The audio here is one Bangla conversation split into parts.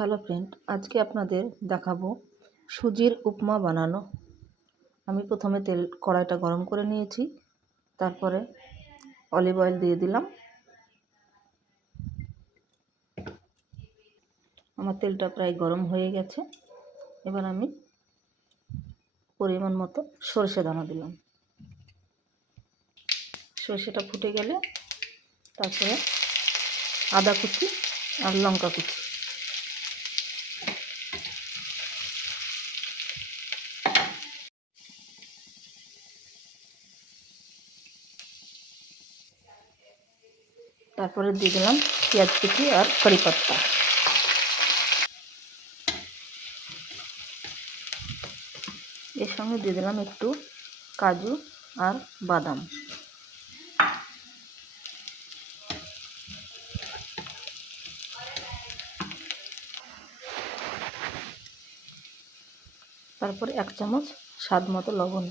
হ্যালো ফ্রেন্ড, আজকে আপনাদের দেখাবো সুজির উপমা বানানো। আমি প্রথমে কড়াইটা গরম করে নিয়েছি, তারপরে অলিভ অয়েল দিয়ে দিলাম। আমার তেলটা প্রায় গরম হয়ে গেছে। এবার আমি পরিমাণ মতো সরষে দানা দিলাম। সরষেটা ফুটে গেলে তারপরে আদা কুচি আর লঙ্কা কুচি, তারপরে দিয়ে দিলাম পেঁয়াজ কুচি আর কারি পাতা। এর সঙ্গে দিয়ে দিলাম একটু কাজু আর বাদাম। তারপরে 1 চামচ স্বাদ মতো লবণ।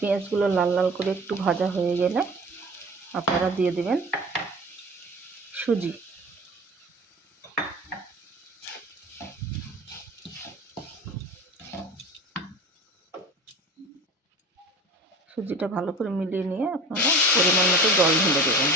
পেঁয়াজগুলো লাল লাল করে একটু ভাজা হয়ে গেলে আপনারা দিয়ে দিবেন সুজি। সুজিটা ভালো করে মিলিয়ে নিয়ে আপনারা পরিমাণ মতো জল ঢেলে দেবেন।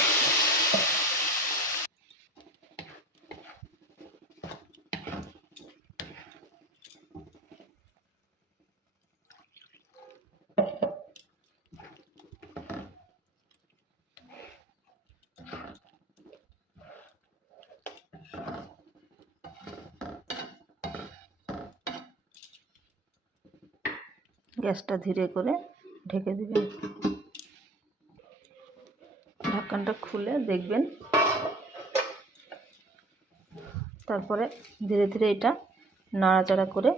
গ্যাসটা ধীরে করে ঢেকে দিবেন। ঢাকনাটা খুলে দেখবেন, তারপরে ধীরে ধীরে এটা নাড়াচাড়া করে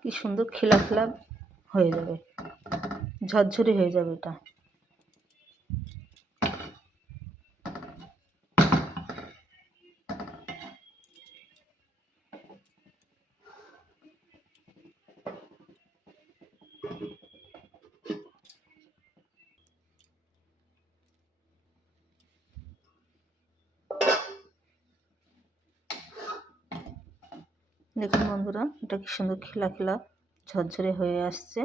কি সুন্দর খেলা খেলা হয়ে যাবে, ঝরঝরে হয়ে যাবে এটা। দেখুন বন্ধুরা, এটা কি সুন্দর খেলা খেলা ঝরঝরে হয়ে আসছে।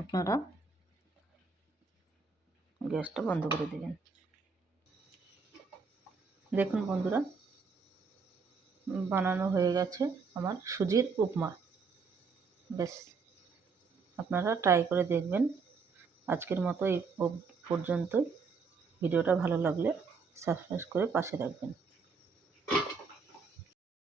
আপনারা গ্যাসটা বন্ধ করে দেবেন। দেখুন বন্ধুরা, বানানো হয়ে গেছে আমার সুজির উপমা। বেশ, আপনারা ট্রাই করে দেখবেন। আজকের মতো এই পর্যন্তই। ভিডিওটা ভালো লাগলে সাবস্ক্রাইব করে পাশে রাখবেন।